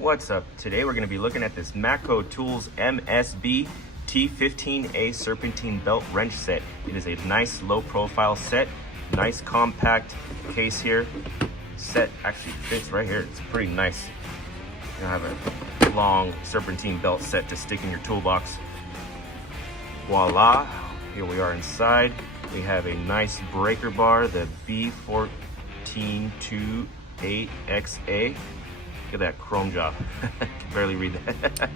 What's up? Today we're going to be looking at this Matco Tools MSBT15A Serpentine belt wrench set. It is a nice low profile set, nice compact case here. Set actually fits right here. It's pretty nice. You have a long serpentine belt set to stick in your toolbox. Voila! Here we are inside. We have a nice breaker bar, the B142A. Look at that chrome job. Can barely read that.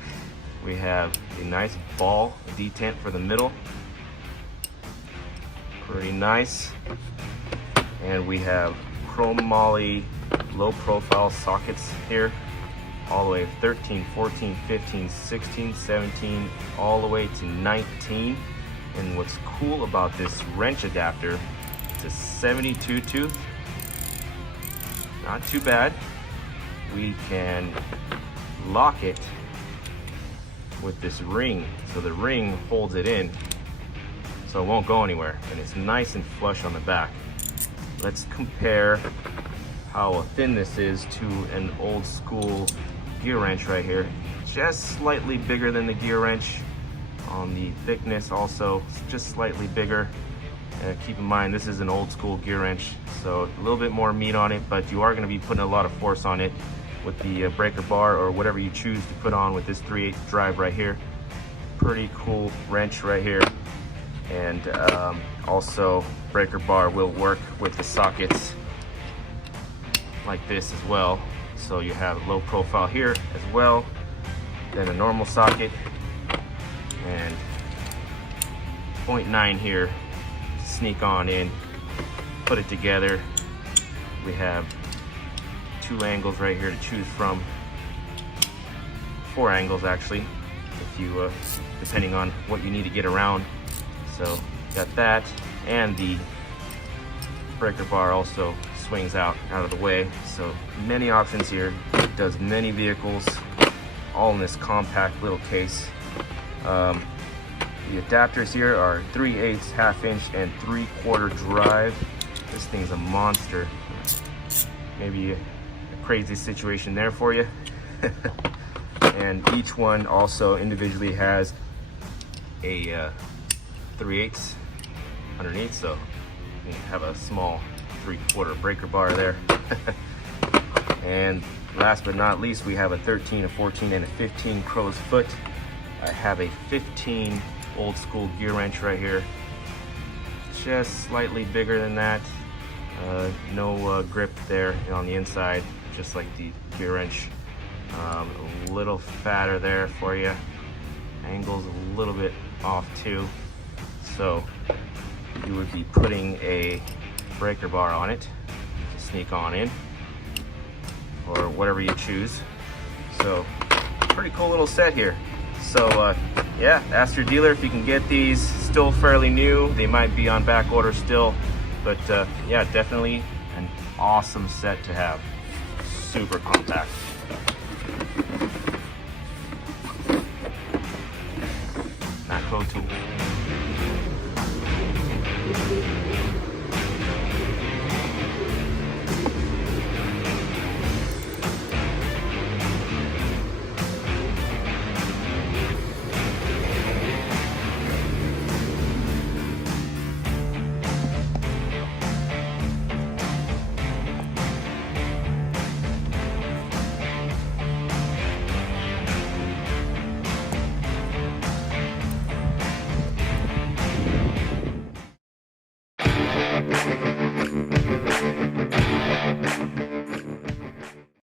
We have a nice ball detent for the middle. Pretty nice. And we have chrome moly low profile sockets here. All the way 13, 14, 15, 16, 17, all the way to 19. And what's cool about this wrench adapter, it's a 72 tooth. Not too bad. We can lock it with this ring, so the ring holds it in so it won't go anywhere, and it's nice and flush on the back. Let's compare how thin this is to an old school gear wrench right here. Just slightly bigger than the gear wrench on the thickness, also just slightly bigger. Keep in mind this is an old school gear wrench, so a little bit more meat on it, but you are going to be putting a lot of force on it with the breaker bar or whatever you choose to put on with this 3/8 drive right here. Pretty cool wrench right here. And also breaker bar will work with the sockets like this as well. So you have low profile here as well, then a normal socket, and 0.9 here to sneak on in, put it together. We have 2 angles right here to choose from, 4 angles actually, if you depending on what you need to get around. So got that, and the breaker bar also swings out of the way. So many options here. It does many vehicles, all in this compact little case. The adapters here are 3/8, 1/2 inch, and 3/4 drive. This thing's a monster. Maybe a crazy situation there for you. And each one also individually has a 3/8 underneath, so you have a small 3/4 breaker bar there. And last but not least, we have a 13, a 14, and a 15 crow's foot. I have a 15 old school gear wrench right here, just slightly bigger than that. No grip there on the inside, just like the gear wrench. A little fatter there for you. Angle's a little bit off too. So you would be putting a breaker bar on it to sneak on in, or whatever you choose. So pretty cool little set here. So yeah, ask your dealer if you can get these. Still fairly new. They might be on back order still, but yeah, definitely an awesome set to have. Super compact. Matco Tools.